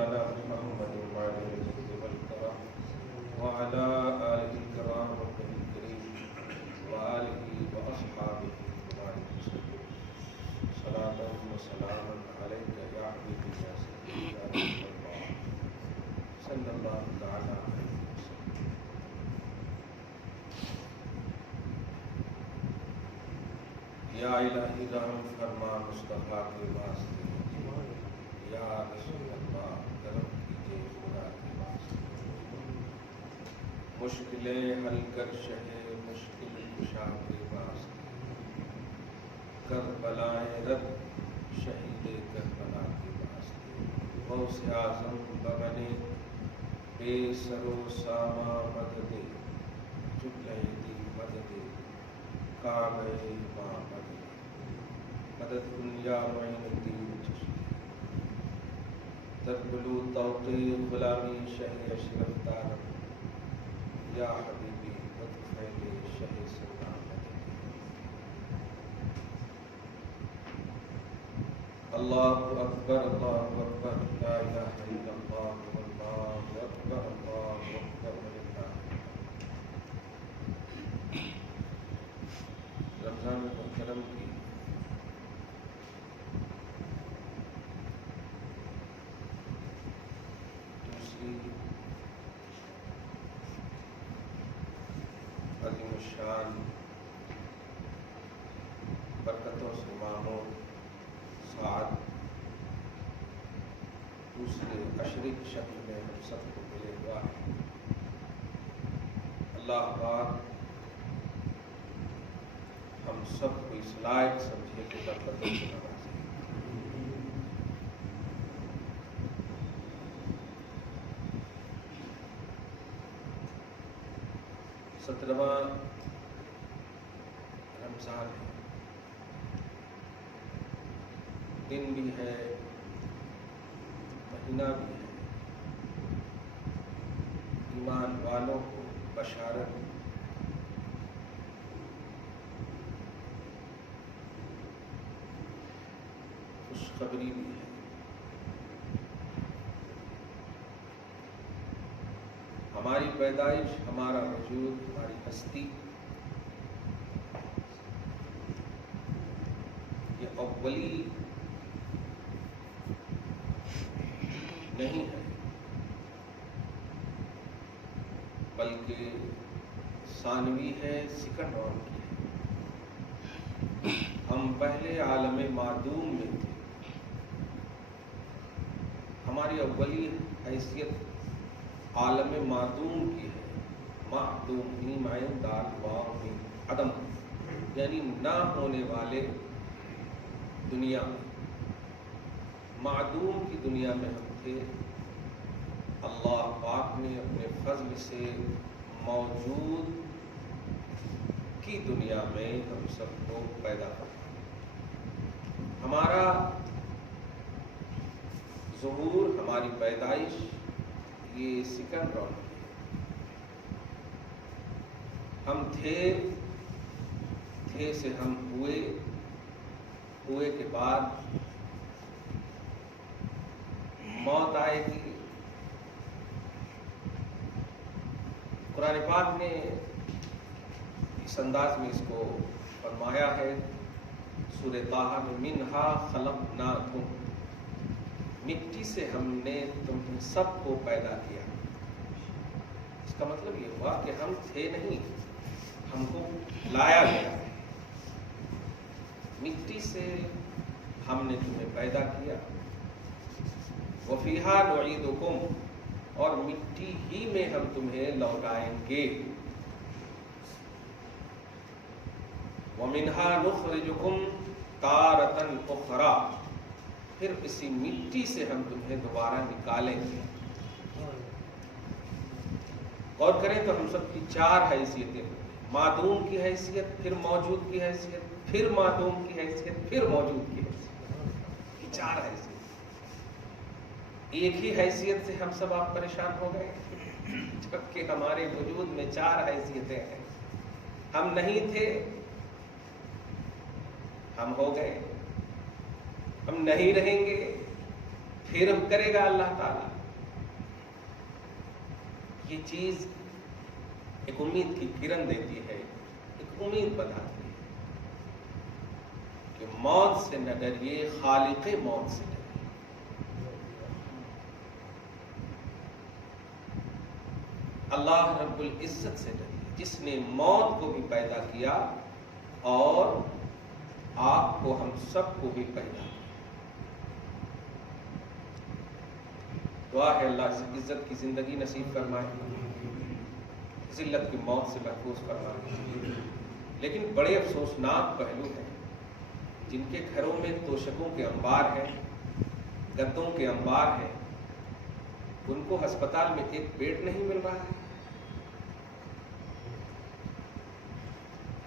مولانا محمد والکرام وعلى آله الكرام والكريم وآله وأصحابه وسلم صلاة وسلاما عليك يا حبيبي يا سيدي يا رسول الله صلى الله تعالى عليه وسلم. یا الہی رحم فرما مصطفیٰ کے واسطے، یا رسول اللہ کرم کیجیے خدا کے واسطے، مشکلیں حل کر شہ مشکل کشا کے واسطے، کربلائے رد شہید کربلا کے واسطے، غوث اعظم بغنے بے سر و ساما مدد چکیدی مدد کعبہ ماں مدد مدد دنیا معین الدین چشتی تربلو توقیر غلامی شہ اشرف دارم یا حبیبی بدفعل شہ سلام مدد. اللہ اکبر لا الہ الا اللہ واللہ اکبر وللہ. رمضان محترم کی دوسری عظیم الشان برکتوں سے معمور سعادت دوسرے عشرے کی شکل میں ہم سب کو ملے ہوا ہے. اللہ پاک ہم سب کو اس لائق سمجھے کہ برکتوں سے نوازے. سترواں رمضان ہے، دن بھی ہے مہینہ بھی ہے. ایمان والوں کو بشارت خوشخبری بھی ہے. ہماری پیدائش، ہمارا وجود، ہماری ہستی یہ اولی نہیں ہے بلکہ ثانوی ہے، سیکنڈ راؤنڈ کی ہے. ہم پہلے عالم معدوم میں تھے. ہماری اولی حیثیت عالم معدوم کی ہے. معدوم میم عین دال واو میم عدم، یعنی نہ ہونے والے دنیا میں. معدوم کی دنیا میں ہم تھے. اللہ پاک نے اپنے فضل سے موجود کی دنیا میں ہم سب کو پیدا کیا. ہمارا ظہور، ہماری پیدائش یہ سیکنڈ راؤنڈ ہے. ہم تھے سے ہم ہوئے کے بعد موت آئے گی. قرآن پاک نے اس انداز میں اس کو فرمایا ہے سورہ طٰہٰ میں، منہا خلقناکم، مٹی سے ہم نے تم سب کو پیدا کیا. اس کا مطلب یہ ہوا کہ ہم تھے نہیں، ہم کو لایا گیا. مٹی سے ہم نے تمہیں پیدا کیا. وَفِيهَا نُعِيدُكُمْ، اور مٹی ہی میں ہم تمہیں لوٹائیں گے. وَمِنْهَا نُخْرِجُكُمْ تَارَةً أُخْرَى، پھر اسی مٹی سے ہم تمہیں دوبارہ نکالیں گے. غور کریں تو ہم سب کی چار حیثیتیں، معدوم کی حیثیت، پھر موجود کی حیثیت، پھر معدوم کی حیثیت، پھر موجود کی حیثیت. یہ چار حیثیت. ایک ہی حیثیت سے ہم سب آپ پریشان ہو گئے، جبکہ ہمارے وجود میں چار حیثیتیں ہیں. ہم نہیں تھے، ہم ہو گئے. ہم نہیں رہیں گے، پھر کرے گا اللہ تعالیٰ. یہ چیز ایک امید کی کرن دیتی ہے, ایک امید بتاتی ہے کہ موت سے نہ ڈریے, خالق موت سے ڈریے. اللہ رب العزت سے ڈریے, جس نے موت کو بھی پیدا کیا اور آپ کو, ہم سب کو بھی پیدا کیا. دعا ہے اللہ سے عزت کی زندگی نصیب فرمائے, ذلت کی موت سے محفوظ فرمائے. لیکن بڑے افسوسناک پہلو ہیں, جن کے گھروں میں توشکوں کے انبار ہیں, گدوں کے انبار ہیں, ان کو ہسپتال میں ایک بیڈ نہیں مل رہا ہے.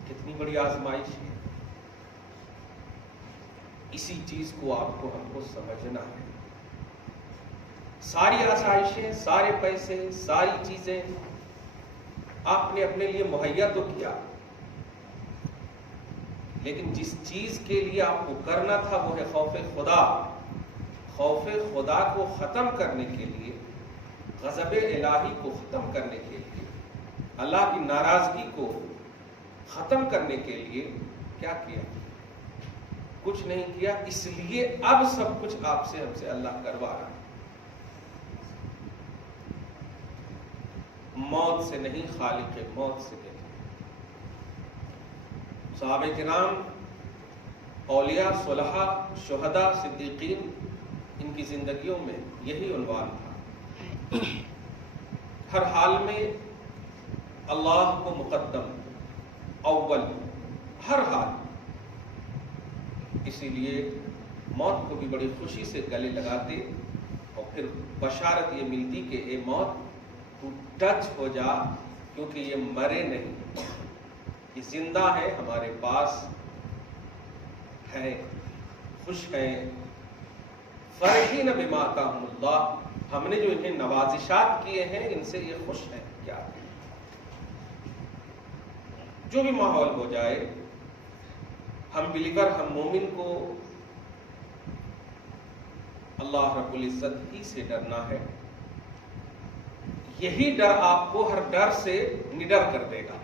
کتنی بڑی آزمائش ہے. اسی چیز کو آپ کو, ہم کو سمجھنا ہے. ساری آسائشیں, سارے پیسے, ساری چیزیں آپ نے اپنے لیے مہیا تو کیا, لیکن جس چیز کے لیے آپ کو کرنا تھا وہ ہے خوف خدا. خوف خدا کو ختم کرنے کے لیے, غضب الہی کو ختم کرنے کے لیے, اللہ کی ناراضگی کو ختم کرنے کے لیے کیا کیا؟ کچھ نہیں کیا. اس لیے اب سب کچھ آپ سے, ہم سے اللہ کروا رہا ہے. موت سے نہیں, خالق موت سے ڈریے. صحابہ کرام, اولیاء, صلحاء, شہداء, صدیقین, ان کی زندگیوں میں یہی عنوان تھا. ہر حال میں اللہ کو مقدم, اول, ہر حال. اسی لیے موت کو بھی بڑی خوشی سے گلے لگاتے, اور پھر بشارت یہ ملتی کہ اے موت تو ٹچ ہو جا, کیونکہ یہ مرے نہیں, یہ زندہ ہے, ہمارے پاس ہے, خوش ہیں. فرحین بما آتاہم اللہ, ہم نے جو انہیں نوازشات کیے ہیں ان سے یہ خوش ہیں. کیا جو بھی ماحول ہو جائے, ہم بلیور, ہم مومن کو اللہ رب العزت ہی سے ڈرنا ہے. یہی ڈر آپ کو ہر ڈر سے نڈر کر دے گا.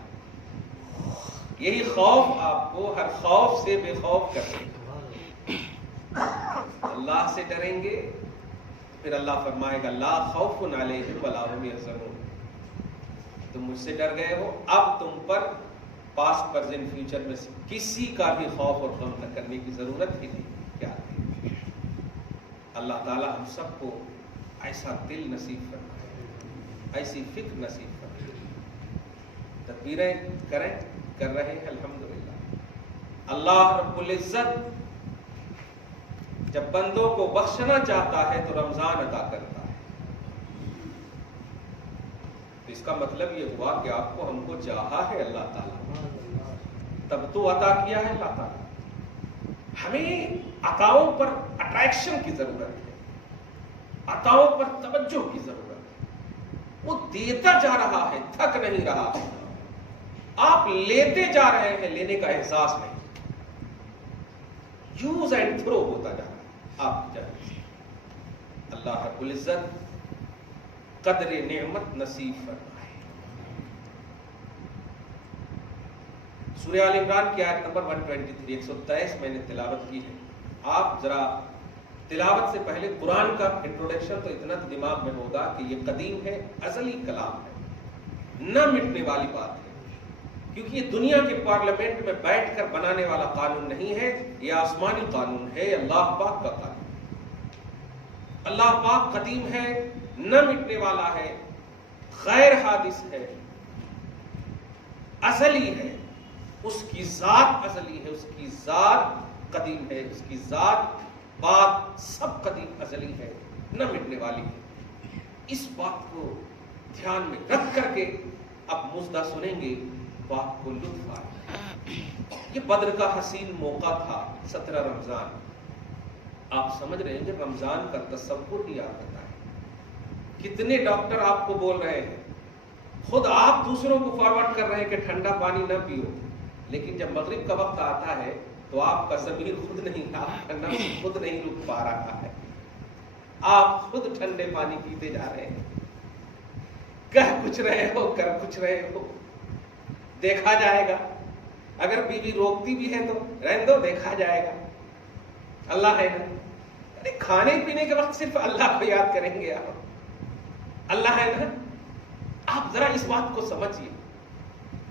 یہی خوف آپ کو ہر خوف سے بے خوف کر دے گا. اللہ سے ڈریں گے, پھر اللہ فرمائے گا لا خوف علیہم ولا هم یحزنون. تم مجھ سے ڈر گئے ہو, اب تم پر پاسٹ, پریزنٹ, فیوچر میں کسی کا بھی خوف اور غم نہ کرنے کی ضرورت ہی نہیں. کیا اللہ تعالی ہم سب کو ایسا دل نصیب فرمائے, ایسی فکر نصیب فرمائے. تدبیریں کریں, کر رہے ہیں الحمدللہ. اللہ رب العزت جب بندوں کو بخشنا چاہتا ہے تو رمضان عطا کرتا ہے. تو اس کا مطلب یہ ہوا کہ آپ کو, ہم کو چاہا ہے اللہ تعالیٰ, تب تو عطا کیا ہے اللہ تعالیٰ. ہمیں عطاؤں پر اٹریکشن کی ضرورت ہے, عطاؤں پر توجہ کی ضرورت ہے. وہ دیتا جا رہا ہے, تھک نہیں رہا. آپ لیتے جا رہے ہیں, لینے کا احساس نہیں. یوز اینڈ تھرو ہوتا جا رہا ہے آپ جانتے ہیں. اللہ رب العزت قدر نعمت نصیب فرمائے. سورہ آل عمران کی آیت نمبر 123, 123 میں نے تلاوت کی ہے. آپ ذرا تلاوت سے پہلے قرآن کا انٹروڈکشن تو اتنا دماغ میں ہوگا کہ یہ قدیم ہے, ازلی کلام ہے, نہ مٹنے والی بات ہے. کیونکہ یہ دنیا کے پارلیمنٹ میں بیٹھ کر بنانے والا قانون نہیں ہے, یہ آسمانی قانون ہے, اللہ پاک کا قانون. اللہ پاک قدیم ہے, نہ مٹنے والا ہے, غیر حادث ہے, ازلی ہے. اس کی ذات ازلی ہے, اس کی ذات قدیم ہے, اس کی ذات بات سب قدیم ازلی ہے, نہ مٹنے والی ہے. اس بات کو دھیان میں رکھ کر کے اب مزدہ سنیں گے تو آپ کو لطف آئے. یہ بدر کا حسین موقع تھا, 17 رمضان. آپ سمجھ رہے ہیں کہ رمضان کا تصور ہی آپ بتائیں. کتنے ڈاکٹر آپ کو بول رہے ہیں, خود آپ دوسروں کو فارورڈ کر رہے ہیں کہ ٹھنڈا پانی نہ پیو, لیکن جب مغرب کا وقت آتا ہے تو آپ کا ضمیر خود نہیں, آپ کا نفس خود نہیں رک پا رہا ہے. آپ خود ٹھنڈے پانی پیتے جا رہے ہیں، کہہ کچھ رہے ہو کر کچھ رہے ہو، دیکھا جائے گا، اگر بیوی روکتی بھی ہے تو رہنے دو، دیکھا جائے گا، اللہ ہے نا۔ کھانے پینے کے وقت صرف اللہ کو یاد کریں گے آپ، اللہ ہے نا۔ آپ ذرا اس بات کو سمجھیے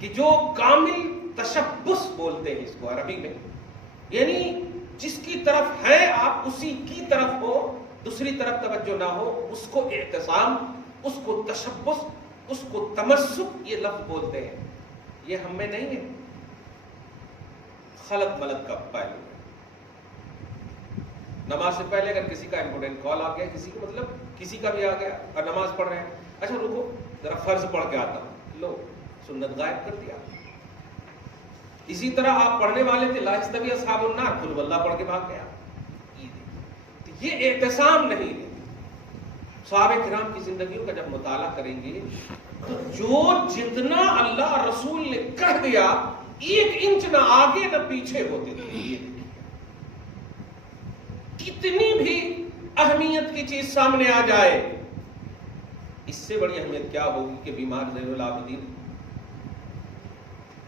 کہ جو کامل تشبث بولتے ہیں اس کو عربی میں، یعنی جس کی طرف ہے آپ اسی کی طرف ہو، دوسری طرف توجہ نہ ہو، اس کو اعتصام، اس کو تشبث، اس کو تمسک یہ لفظ بولتے ہیں۔ یہ ہم میں نہیں ہے، خلق ملک کا پہلو ہے۔ نماز سے پہلے اگر کسی کا امپورٹنٹ کال آ گیا، کسی کو مطلب کسی کا بھی آ گیا اور نماز پڑھ رہے ہیں، اچھا رکو ذرا فرض پڑھ کے آتا ہوں، لو سنت غائب کر دیا۔ اسی طرح آپ پڑھنے والے تھے لا یستوی اصحاب النار، قل واللہ پڑھ کے بھاگ گیا۔ یہ اعتصام نہیں ہے۔ صحابہ کرام کی زندگیوں کا جب مطالعہ کریں گے تو جو جتنا اللہ رسول نے کہہ دیا، 1 انچ نہ آگے نہ پیچھے ہوتے تھے۔ کتنی بھی اہمیت کی چیز سامنے آ جائے، اس سے بڑی اہمیت کیا ہوگی کہ بیمار زین العابدین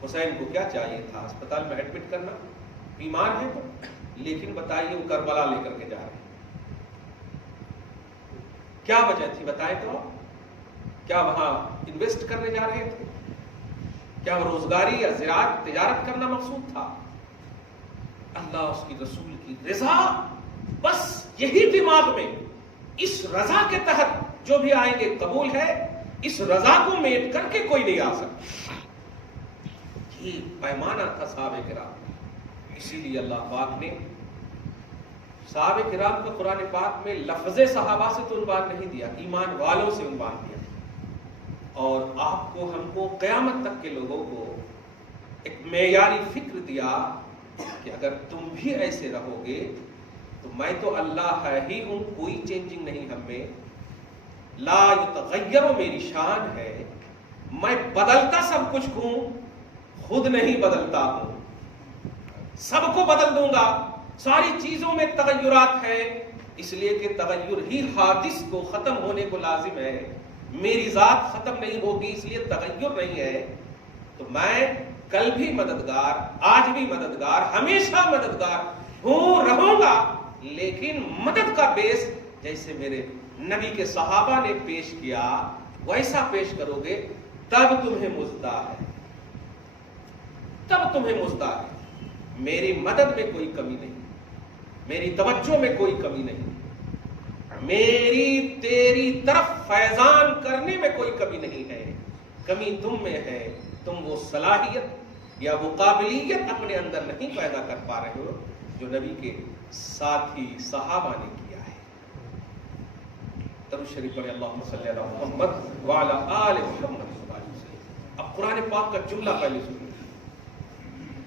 حسین کو کیا چاہیے تھا؟ اسپتال میں ایڈمٹ کرنا، بیمار ہے تو، لیکن بتائیے وہ کربلا لے کر کے جا رہے ہیں، کیا وجہ تھی بتائیں تو؟ کیا وہاں انویسٹ کرنے جا رہے تھے؟ کیا وہ روزگاری یا زراعت تجارت کرنا مقصود تھا؟ اللہ اس کی رسول کی رضا، بس یہی دماغ میں، اس رضا کے تحت جو بھی آئیں گے قبول ہے، اس رضا کو میٹ کر کے کوئی نہیں آ سکتا۔ یہ پیمانہ تھا صحابہ کرام۔ اسی لیے اللہ پاک نے صحابہ کرام کو قرآن پاک میں لفظ صحابہ سے تو عنوان نہیں دیا، ایمان والوں سے عنوان دیا، اور آپ کو ہم کو قیامت تک کے لوگوں کو ایک معیاری فکر دیا کہ اگر تم بھی ایسے رہو گے تو میں تو اللہ ہے ہی ہوں، کوئی چینجنگ نہیں ہم میں، لا یتغیر میری شان ہے، میں بدلتا سب کچھ ہوں، خود نہیں بدلتا ہوں، سب کو بدل دوں گا۔ ساری چیزوں میں تغیرات ہیں، اس لیے کہ تغیر ہی حادث کو ختم ہونے کو لازم ہے، میری ذات ختم نہیں ہوگی اس لیے تغیر نہیں ہے۔ تو میں کل بھی مددگار، آج بھی مددگار، ہمیشہ مددگار ہوں، رہوں گا، لیکن مدد کا بیس جیسے میرے نبی کے صحابہ نے پیش کیا ویسا پیش کرو گے، تب تمہیں مزدہ ہے، تب تمہیں مزدہ ہے۔ میری مدد میں کوئی کمی نہیں، میری توجہ میں کوئی کمی نہیں، میری تیری طرف فیضان کرنے میں کوئی کمی نہیں ہے، کمی تم میں ہے، تم وہ صلاحیت یا وہ قابلیت اپنے اندر نہیں پیدا کر پا رہے ہو جو نبی کے ساتھی صحابہ نے کیا ہے۔ درود شریف پڑھیں، اللہم صلی علی محمد وعلی آل محمد صلی اللہ علیہ وسلم۔ اب قرآن پاک کا جملہ پہلے سنیں،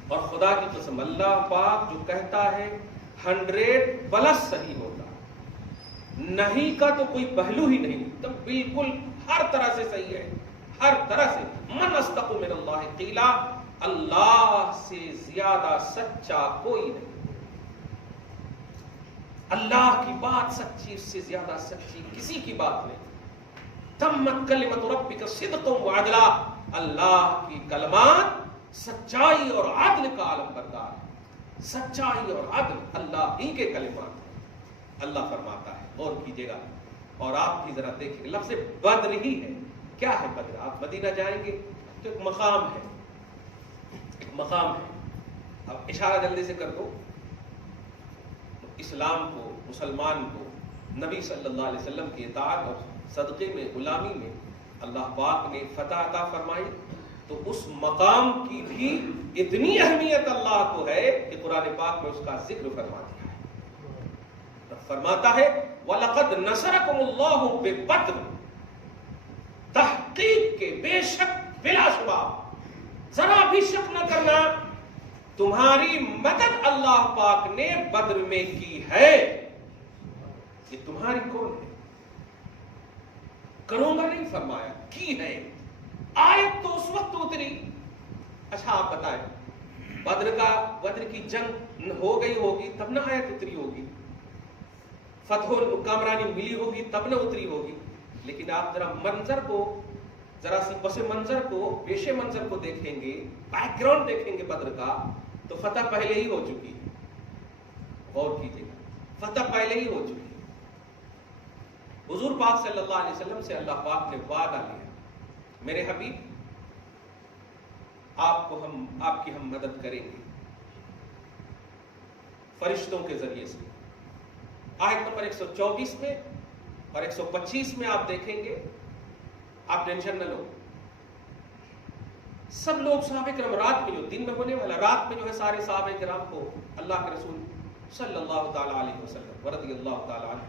اور خدا کی قسم اللہ پاک جو کہتا ہے 100+ صحیح ہوتا، نہیں کا تو کوئی پہلو ہی نہیں، تو بالکل ہر طرح سے صحیح ہے، ہر طرح سے۔ من اصدق من اللہ قیلا، اللہ سے زیادہ سچا کوئی نہیں، اللہ کی بات سچی، اس سے زیادہ سچی کسی کی بات نہیں۔ تمت کلمۃ ربک صدقا وعدلا، اللہ کی کلمات سچائی اور عدل کا علم بردار ہے، سچائی اور عدل اللہ ہی کے کلمات ہیں۔ اللہ فرماتا ہے، غور کیجئے گا اور آپ بھی ذرا دیکھیں، لفظ بدر ہی ہے۔ کیا ہے بدر؟ آپ مدینہ جائیں گے تو ایک مقام ہے، ایک مقام ہے۔ اب اشارہ جلدی سے کر دو، اسلام کو، مسلمان کو نبی صلی اللہ علیہ وسلم کی اطاعت اور صدقے میں، غلامی میں اللہ پاک نے فتح عطا فرمائی، تو اس مقام کی بھی اتنی اہمیت اللہ کو ہے کہ قرآن پاک میں اس کا ذکر فرما دیا ہے۔ فرماتا ہے وَلَقَدْ نَصَرَكُمُ اللَّهُ بِبَدْرٍ، تحقیق کے بے شک بلا شبہ، ذرا بھی شک نہ کرنا، تمہاری مدد اللہ پاک نے بدر میں کی ہے۔ یہ تمہاری کون ہے؟ کروں گا نہیں فرمایا، کی ہے۔ آیت تو اس وقت اتری۔ اچھا آپ بتائیں، بدر کی جنگ ہو گئی ہوگی تب نہ آیت اتری ہوگی، فتح کامرانی ملی ہوگی تب نہ اتری ہوگی. لیکن آپ ذرا منظر کو، ذرا سی پس منظر کو، پیش منظر کو دیکھیں گے، بیک گراؤنڈ دیکھیں گے بدر کا، تو فتح پہلے ہی ہو چکی ہے. غور کیجیے گا، فتح پہلے ہی ہو چکی ہے. حضور پاک صلی اللہ علیہ وسلم سے اللہ پاک نے وعدہ لیا، میرے حبیب آپ کی ہم مدد کریں گے فرشتوں کے ذریعے سے. آیت نمبر 124 میں اور 125 میں آپ دیکھیں گے، آپ ٹینشن نہ لو. سب لوگ صحابہ کرام رات میں، جو دن میں ہونے والا، رات میں جو ہے سارے صحابہ کرام کو اللہ کے رسول صلی اللہ تعالی علیہ وسلم ورضی اللہ تعالی عنہ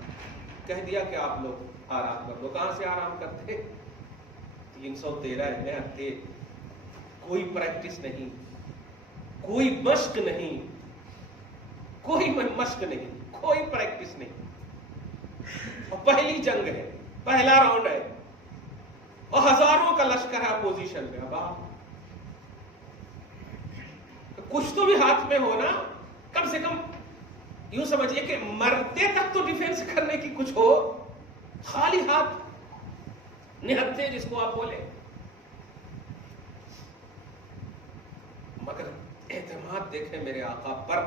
کہہ دیا کہ آپ لوگ آرام کر لو. کہاں سے آرام کرتے؟ 313 میں تھے، کوئی پریکٹس نہیں، کوئی مشق نہیں، کوئی مشق نہیں، کوئی پریکٹس نہیں. اور پہلی جنگ ہے، پہلا راؤنڈ ہے، اور ہزاروں کا لشکر ہے اپوزیشن میں. اب آپ کچھ تو بھی ہاتھ میں ہونا، کم سے کم یوں سمجھئے کہ مرتے تک تو ڈیفینس کرنے کی کچھ ہو. خالی ہاتھ نہتے جس کو آپ بولے. مگر اعتماد دیکھیں میرے آقا پر،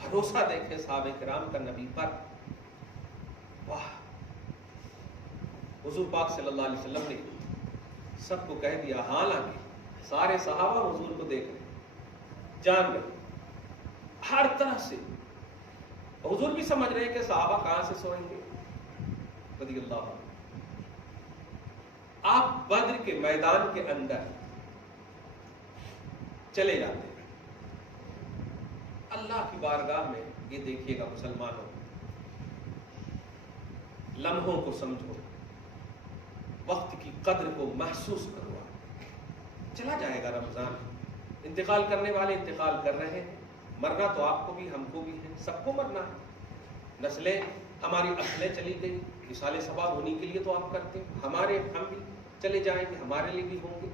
بھروسہ دیکھیں صحابہ کرام کا نبی پر. واہ! حضور پاک صلی اللہ علیہ وسلم نے سب کو کہہ دیا، حالانکہ سارے صحابہ حضور کو دیکھ رہے، جان رہے ہر طرح سے. حضور بھی سمجھ رہے کہ صحابہ کہاں سے سوئیں گے رضی اللہ عنہ. آپ بدر کے میدان کے اندر چلے جاتے ہیں. اللہ کی بارگاہ میں یہ دیکھیے گا مسلمانوں، لمحوں کو سمجھو، وقت کی قدر کو محسوس کرو. چلا جائے گا رمضان، انتقال کرنے والے انتقال کر رہے ہیں. مرنا تو آپ کو بھی، ہم کو بھی ہے، سب کو مرنا ہے. نسلیں، ہماری اصلیں چلی گئی، مثال ثواب ہونے کے لیے تو آپ کرتے ہیں. ہم بھی چلے جائیں گے، ہمارے لیے بھی ہوں گے.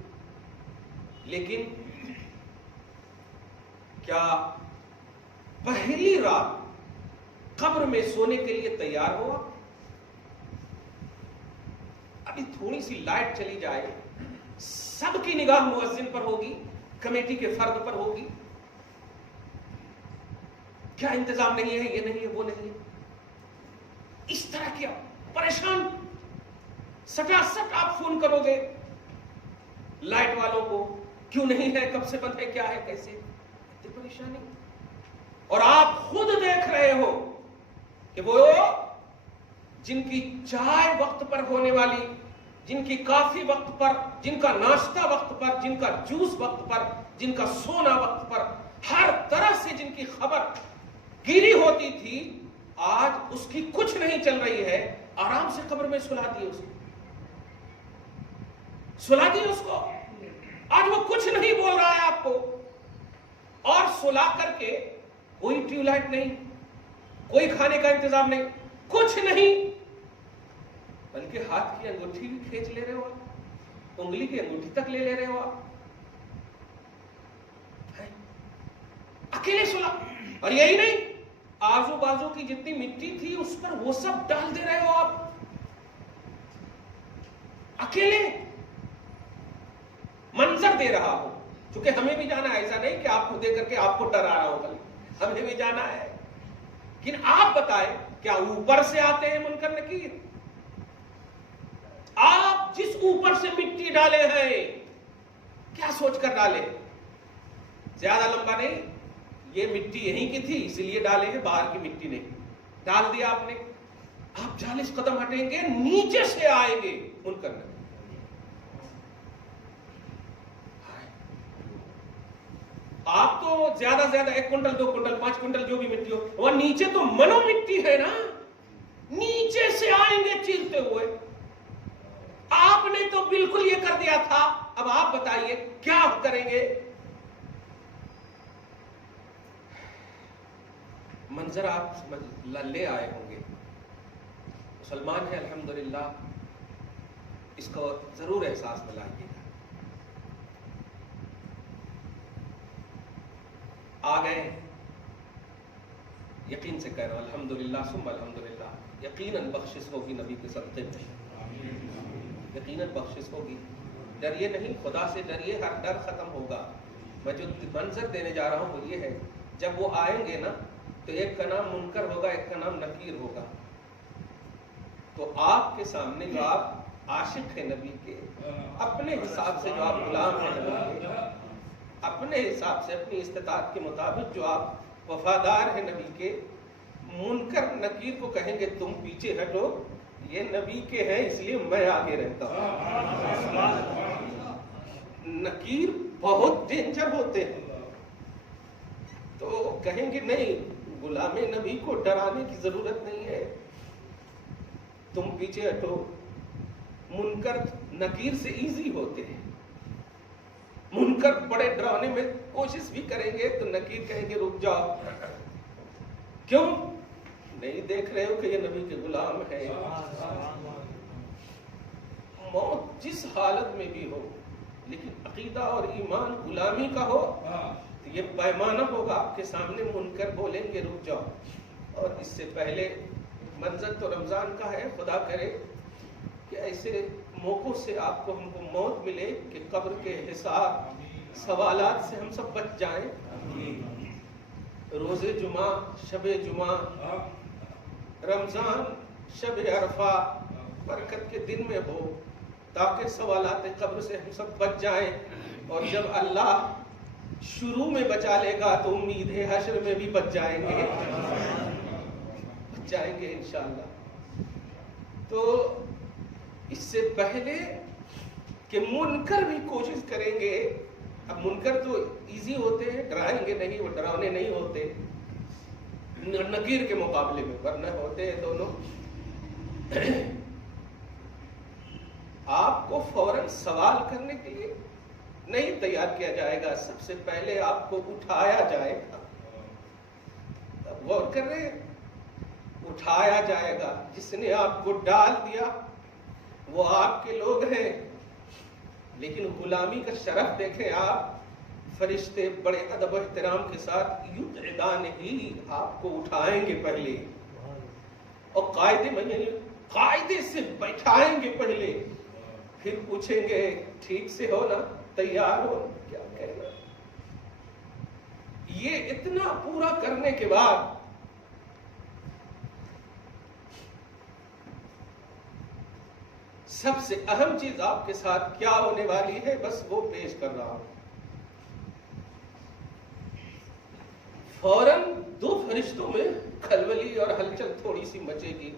لیکن کیا پہلی رات قبر میں سونے کے لیے تیار ہوا؟ ابھی تھوڑی سی لائٹ چلی جائے، سب کی نگاہ مؤذن پر ہوگی، کمیٹی کے فرد پر ہوگی. کیا انتظام نہیں ہے، یہ نہیں ہے، وہ نہیں ہے. اس طرح کیا پریشان، سٹا سٹ آپ فون کرو گے لائٹ والوں کو، کیوں نہیں ہے، کب سے بند ہے، کیا ہے، کیسے. اتنی پریشانی. اور آپ خود دیکھ رہے ہو کہ وہ جن کی چائے وقت پر ہونے والی، جن کی کافی وقت پر، جن کا ناشتہ وقت پر، جن کا جوس وقت پر، جن کا سونا وقت پر، ہر طرح سے جن کی خبر گیری ہوتی تھی، آج اس کی کچھ نہیں چل رہی ہے. آرام سے قبر میں سلا دیے اس کو، سلا دیے اس کو. آج وہ کچھ نہیں بول رہا ہے آپ کو، اور سلا کر کے کوئی ٹیوب لائٹ نہیں، کوئی کھانے کا انتظام نہیں، کچھ نہیں، بلکہ ہاتھ کی انگوٹھی بھی کھینچ لے رہے ہو آپ، انگلی کی انگوٹھی تک لے رہے ہو آپ. اکیلے سلا. اور یہی نہیں، آزو بازو کی جتنی مٹی تھی اس پر وہ سب ڈال دے رہے ہو آپ اکیلے. منظر دے رہا ہو، چونکہ ہمیں بھی جانا ہے، ایسا نہیں کہ آپ کو دے کر کے آپ کو ڈر آ رہا ہو، ہمیں بھی جانا ہے. لیکن آپ بتائیں، کیا اوپر سے آتے ہیں منکر نکیر؟ آپ جس اوپر سے مٹی ڈالے ہیں، کیا سوچ کر ڈالے؟ زیادہ لمبا نہیں، یہ مٹی یہیں کی تھی اسی لیے ڈالے ہیں، باہر کی مٹی نہیں. ڈال دیا آپ نے. آپ 40 قدم ہٹیں گے، نیچے سے آئیں گے منکر نکیر. آپ تو زیادہ زیادہ 1 کنٹل 2 کنٹل 5 کنٹل جو بھی مٹی ہو، وہ نیچے تو منو مٹی ہے نا، نیچے سے آئیں گے چیرتے ہوئے. آپ نے تو بالکل یہ کر دیا تھا. اب آپ بتائیے کیا کریں گے؟ منظر آپ سمجھ لے آئے ہوں گے. مسلمان ہے الحمدللہ، اس کو ضرور احساس دلائیے گا. آ گئے یقین سے کہہ رہا ہوں الحمدللہ ثم الحمدللہ، یقیناً بخشش ہوگی نبی کے صدقے میں، یقیناً بخشش ہوگی. ڈریے نہیں، خدا سے ڈریے، ہر ڈر ختم ہوگا. میں جو منظر دینے جا رہا ہوں وہ یہ ہے، جب وہ آئیں گے نا تو ایک کا نام منکر ہوگا، ایک کا نام نکیر ہوگا. تو آپ کے سامنے جو آپ عاشق ہیں نبی کے، اپنے حساب سے جو آپ غلام ہیں نبی کے، اپنے حساب سے اپنی استطاعت کے مطابق جو آپ وفادار ہیں نبی کے، منکر نکیر کو کہیں گے تم پیچھے ہٹو، یہ نبی کے ہیں اس لیے میں آگے رہتا ہوں. نکیر بہت ڈینجر ہوتے ہیں، تو کہیں گے نہیں، غلام نبی کو ڈرانے کی ضرورت نہیں ہے، تم پیچھے ہٹو. منکر نکیر سے ایزی ہوتے ہیں. منکر بڑے ڈرانے میں کوشش بھی کریں گے تو نکیر کہیں گے رک جاؤ. کیوں؟ نہیں دیکھ رہے ہو کہ یہ نبی کے غلام ہے. موت جس حالت میں بھی ہو، لیکن عقیدہ اور ایمان غلامی کا ہو تو یہ پیمانہ ہوگا. آپ کے سامنے منکر بولیں گے رک جاؤ. اور اس سے پہلے منظر تو رمضان کا ہے، خدا کرے کہ ایسے موقعوں سے آپ کو ہم کو موت ملے کہ قبر کے حساب سوالات سے ہم سب بچ جائیں. روز جمعہ، شب جمعہ، رمضان، شب عرفہ برکت کے دن میں ہو تاکہ سوالات قبر سے ہم سب بچ جائیں. اور جب اللہ شروع میں بچا لے گا تو امید ہے حشر میں بھی بچ جائیں گے، بچ جائیں گے انشاءاللہ. تو اس سے پہلے کہ منکر بھی کوشش کریں گے، اب منکر تو ایزی ہوتے ہیں، ڈرائیں گے نہیں، وہ ڈرانے نہیں ہوتے نکیر کے مقابلے میں، ورنہ ہوتے ہیں دونوں. آپ کو فوراً سوال کرنے کے لیے نہیں تیار کیا جائے گا، سب سے پہلے آپ کو اٹھایا جائے گا. اب غور کر رہے ہیں، اٹھایا جائے گا. جس نے آپ کو ڈال دیا وہ آپ کے لوگ ہیں، لیکن غلامی کا شرف دیکھیں آپ. فرشتے بڑے ادب و احترام کے ساتھ یقعدان ہی آپ کو اٹھائیں گے پہلے، اور قاعدے سے بیٹھائیں گے پہلے، پھر پوچھیں گے ٹھیک سے ہو نا، تیار ہو، کیا کہنا. یہ اتنا پورا کرنے کے بعد سب سے اہم چیز آپ کے ساتھ کیا ہونے والی ہے، بس وہ پیش کر رہا ہوں. فوراً دو فرشتوں میں کھلبلی اور ہلچل تھوڑی سی مچے گی.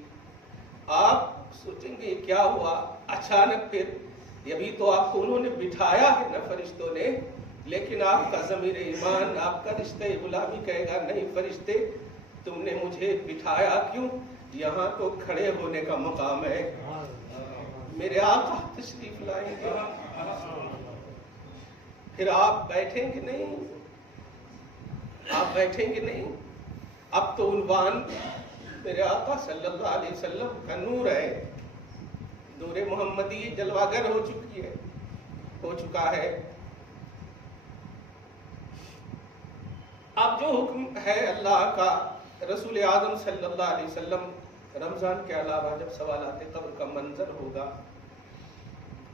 آپ سوچیں گے کیا ہوا. اچانک پھر ابھی تو آپ کو انہوں نے بٹھایا ہے نا فرشتوں نے، لیکن آپ کا ضمیر ایمان، آپ کا رشتہ غلامی کہے گا نہیں فرشتے تم نے مجھے بٹھایا کیوں، یہاں تو کھڑے ہونے کا مقام ہے. میرے آقا تشریف لائیں گے، پھر آپ بیٹھیں گے نہیں، آپ بیٹھیں گے نہیں. اب تو عنوان میرے آقا صلی اللہ علیہ وسلم کا نور ہے، نور محمدی جلوہ گر ہو چکا ہے. اب جو حکم ہے اللہ کا، رسول اعظم صلی اللہ علیہ وسلم رمضان کے علاوہ جب سوالات قبر کا منظر ہوگا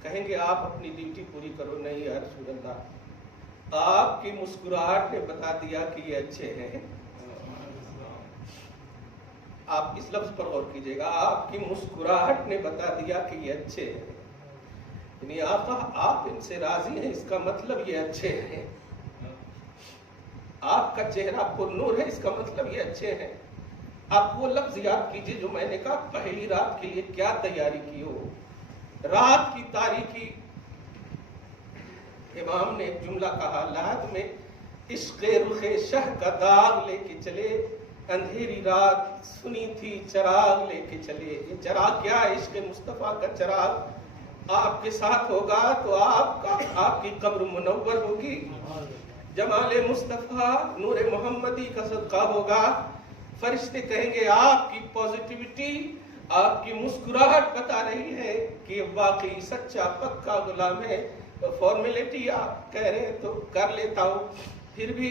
کہیں گے آپ اپنی ڈیوٹی پوری کرو. نہیں یا رسول اللہ، آپ کی مسکراہٹ نے بتا دیا کہ یہ اچھے ہیں. آپ اس لفظ پر غور کیجئے گا، آپ کی مسکراہٹ نے بتا دیا کہ یہ اچھے ہیں. یعنی آقا آپ ان سے راضی ہیں، اس کا مطلب یہ اچھے ہیں. آپ کا چہرہ پر نور ہے، اس کا مطلب یہ اچھے ہیں. آپ وہ لفظ یاد کیجئے جو میں نے کہا پہلی رات کے لیے کیا تیاری کی ہو. رات کی تاریکی، امام نے ایک جملہ کہا، لحد میں عشق رخ شہ کا داغ لے کے چلے، اندھیری رات سنی تھی چراغ لے کے چلے. یہ چراغ کیا ہے؟ عشق مصطفیٰ کا چراغ آپ کے ساتھ ہوگا تو آپ کی قبر منور ہوگی. جمال مصطفیٰ نور محمدی کا صدقہ ہوگا. فرشتے کہیں گے آپ کی پوزیٹیوٹی، آپ کی مسکراہٹ بتا رہی ہے کہ واقعی سچا پکا غلام ہے. فارمیلٹی آپ کہہ رہے ہیں تو کر لیتا ہوں. پھر بھی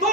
2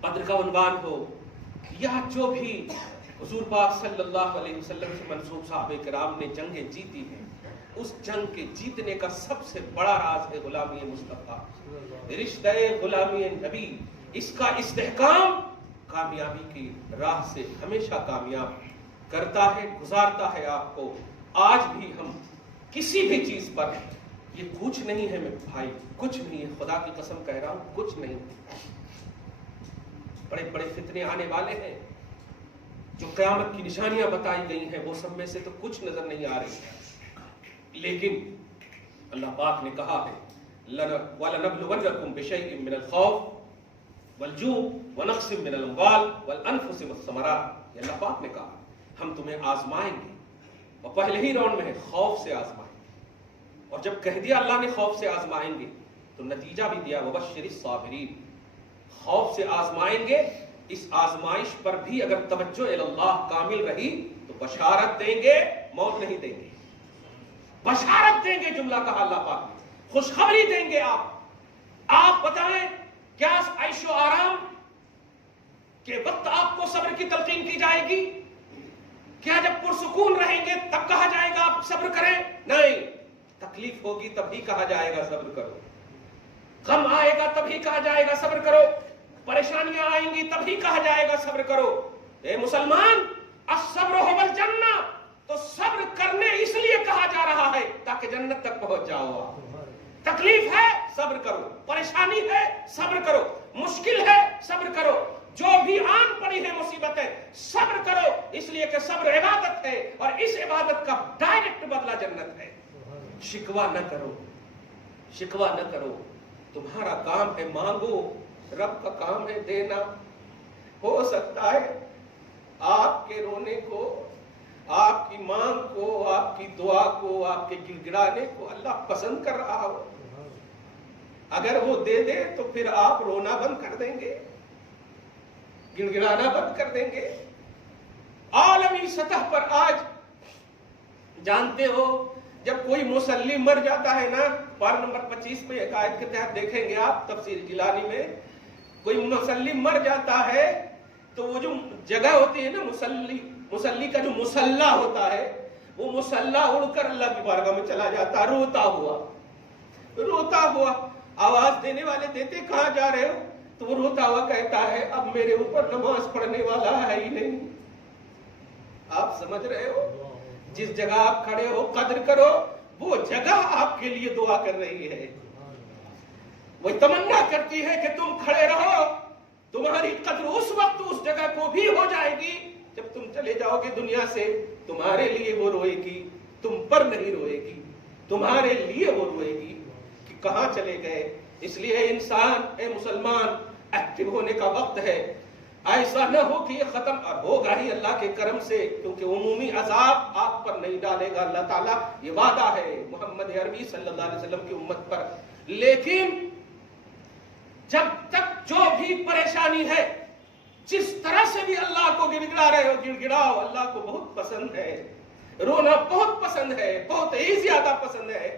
بدر کا عنوان ہو یا جو بھی حضور پاک صلی اللہ علیہ وسلم سے منسوب صحابہ کرام نے جنگیں جیتی ہیں، اس جنگ کے جیتنے کا سب سے بڑا راز ہے غلامی مصطفیٰ، رشتہ غلامی نبی۔ اس کا استحکام کامیابی کی راہ سے ہمیشہ کامیاب کرتا ہے، گزارتا ہے آپ کو۔ آج بھی ہم کسی بھی چیز پر یہ کچھ نہیں ہے میرے بھائی، کچھ نہیں ہے، خدا کی قسم کہہ رہا ہوں، کچھ نہیں۔ بڑے بڑے فتنے آنے والے ہیں، جو قیامت کی نشانیاں بتائی گئی ہیں وہ سب میں سے تو کچھ نظر نہیں آ رہی ہے، لیکن اللہ پاک نے کہا ہے وَلَنَبْلُوَنَّكُمْ بِشَيْءٍ مِّنَ الْخَوْفِ وَالْجُوعِ وَنَقْصٍ مِّنَ الْأَمْوَالِ وَالْأَنفُسِ وَالثَّمَرَاتِ۔ اللہ پاک نے کہا ہم تمہیں آزمائیں گے، اور پہلے ہی راؤنڈ میں ہے خوف سے آزمائیں گے، اور جب کہہ دیا اللہ نے خوف سے آزمائیں گے تو نتیجہ بھی دیا وَبَشِّرِ الصَّابِرِينَ۔ خوف سے آزمائیں گے، اس آزمائش پر بھی اگر توجہ اللہ کامل رہی تو بشارت دیں گے، موت نہیں دیں گے، بشارت دیں گے، جملہ کہا اللہ پاک نے، خوشخبری دیں گے۔ آپ بتائیں کیا عیش و آرام کے وقت آپ کو صبر کی تلقین کی جائے گی؟ کیا جب پرسکون رہیں گے تب کہا جائے گا آپ صبر کریں؟ نہیں، تکلیف ہوگی تب ہی کہا جائے گا صبر کرو، غم آئے گا تب ہی کہا جائے گا صبر کرو، پریشانیاں آئیں گی تب ہی کہا جائے گا صبر کرو۔ اے مسلمان، الصبر هو الجنہ، تو صبر کرنے اس لیے کہا جا رہا ہے تاکہ جنت تک پہنچ جاؤ۔ تکلیف ہے صبر کرو، پریشانی ہے صبر کرو، مشکل ہے صبر کرو، جو بھی آن پڑی ہے مصیبتیں صبر کرو، اس لیے کہ صبر عبادت ہے، اور اس عبادت کا ڈائریکٹ بدلہ جنت ہے۔ شکوہ نہ کرو، شکوہ نہ کرو، تمہارا کام ہے مانگو، رب کا کام ہے دینا۔ ہو سکتا ہے آپ کے رونے کو، آپ کی مانگ کو، آپ کی دعا کو، آپ کے گڑ گڑانے کو اللہ پسند کر رہا ہو، اگر وہ دے دے تو پھر آپ رونا بند کر دیں گے، گڑ گڑانا بند کر دیں گے۔ عالمی سطح پر آج جانتے ہو جب کوئی مصلی مر جاتا ہے نا، پارہ نمبر 25 میں ایک آیت کے تحت دیکھیں گے آپ تفسیر جیلانی میں، کوئی مصلی مر جاتا ہے تو وہ جو جگہ ہوتی ہے نا مصلی کا جو مصلی ہوتا ہے، وہ مصلی اڑ کر اللہ کی بارگاہ میں چلا جاتا، روتا ہوا، آواز دینے والے دیتے کہاں جا رہے ہو، تو وہ روتا ہوا کہتا ہے اب میرے اوپر نماز پڑھنے والا ہے ہی نہیں۔ آپ سمجھ رہے ہو، جس جگہ آپ کھڑے ہو قدر کرو، وہ جگہ آپ کے لیے دعا کر رہی ہے، وہ تمنا کرتی ہے کہ تم کھڑے رہو، تمہاری قدر اس وقت اس جگہ کو بھی ہو جائے گی جب تم چلے جاؤ گے دنیا سے، تمہارے لیے وہ روئے گی، تم پر نہیں روئے گی، تمہارے لیے وہ روئے گی کہ کہاں چلے گئے۔ اس لیے انسان، اے مسلمان، ایکٹیو ہونے کا وقت ہے، ایسا نہ ہو کہ یہ ختم، اور ہوگا ہی اللہ کے کرم سے، کیونکہ عمومی عذاب آپ پر نہیں ڈالے گا اللہ تعالیٰ، یہ وعدہ ہے محمد عربی صلی اللہ علیہ وسلم کی امت پر۔ لیکن جب تک جو بھی پریشانی ہے، جس طرح سے بھی اللہ کو گڑ گڑا رہے ہو گڑ گڑاؤ، اللہ کو بہت پسند ہے، رونا بہت پسند ہے، بہت ہی زیادہ پسند ہے۔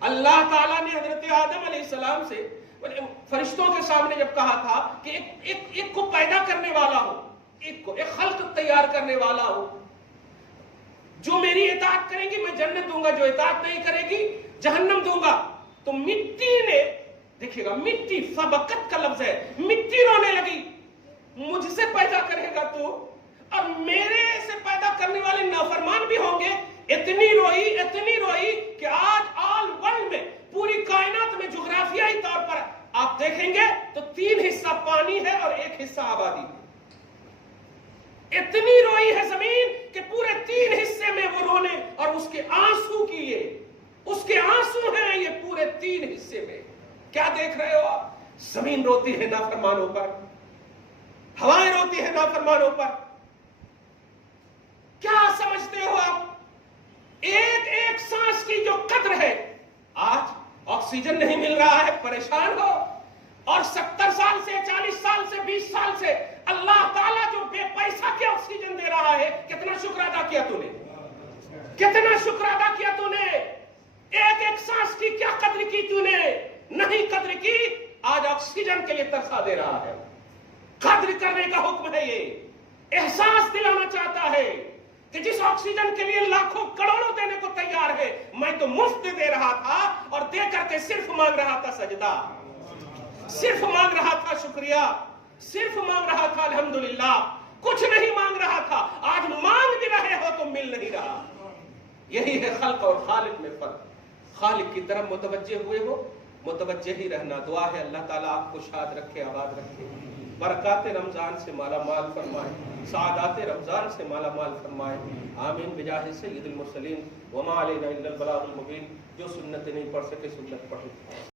اللہ تعالیٰ نے حضرت آدم علیہ السلام سے فرشتوں کے سامنے جب کہا تھا کہ ایک کو پیدا کرنے والا ہو، ایک خلق تیار کرنے والا ہو، جو میری اطاعت کریں گی میں جنت دوں گا، جو اطاعت نہیں کرے گی جہنم دوں گا، تو مٹی نے، دیکھیے گا مٹی، فبقت کا لفظ ہے، مٹی رونے لگی، مجھ سے پیدا کرے گا تو، اور میرے سے پیدا کرنے والے نافرمان بھی ہوں گے۔ اتنی روئی کہ آج آل ورلڈ میں، پوری کائنات میں جغرافیائی طور پر آپ دیکھیں گے تو 3 حصہ پانی ہے اور 1 حصہ آبادی ہے۔ اتنی روئی ہے زمین کہ پورے 3 حصے میں وہ رونے، اور اس کے آنسو کیے، اس کے آنسو ہیں یہ پورے 3 حصے میں۔ کیا دیکھ رہے ہو آپ؟ زمین روتی ہے نافرمانوں پر، ہوائیں روتی ہے نافرمانوں پر۔ کیا سمجھتے ہو آپ؟ ایک سانس کی جو قدر ہے، آج آکسیجن نہیں مل رہا ہے، پریشان ہو، اور 70 سال سے، 40 سال سے، 20 سال سے اللہ تعالیٰ جو بے پیسہ کے آکسیجن دے رہا ہے، کتنا شکر ادا کیا تو نے، کتنا شکر ادا کیا تو نے؟ ایک سانس کی کیا قدر کی تو نے؟ نہیں قدر کی۔ آج آکسیجن کے لیے ترسا دے رہا ہے. قدر کرنے کا حکم ہے. یہ احساس دلانا چاہتا ہے کہ جس آکسیجن کے لیے لاکھوں کروڑوں دینے کو تیار ہے، میں تو مفت دے رہا تھا اور دے کر کے صرف مانگ رہا تھا سجدہ، صرف مانگ رہا تھا شکریہ، صرف مانگ رہا تھا الحمدللہ، کچھ نہیں مانگ رہا تھا. آج مانگ بھی رہے ہو تو مل نہیں رہا. یہی ہے خلق اور خالق میں فرق. خالق کی طرف متوجہ ہوئے ہو، متوجہ ہی رہنا. دعا ہے اللہ تعالیٰ آپ کو شاد رکھے، آباد رکھے، برکات رمضان سے مالا مال فرمائے، سعادات رمضان سے مالا مال فرمائے. آمین بجاہ سید المرسلین. وما علینا الا البلاغ المبین. جو سنت نہیں پڑھ سکے سنت پڑھیں.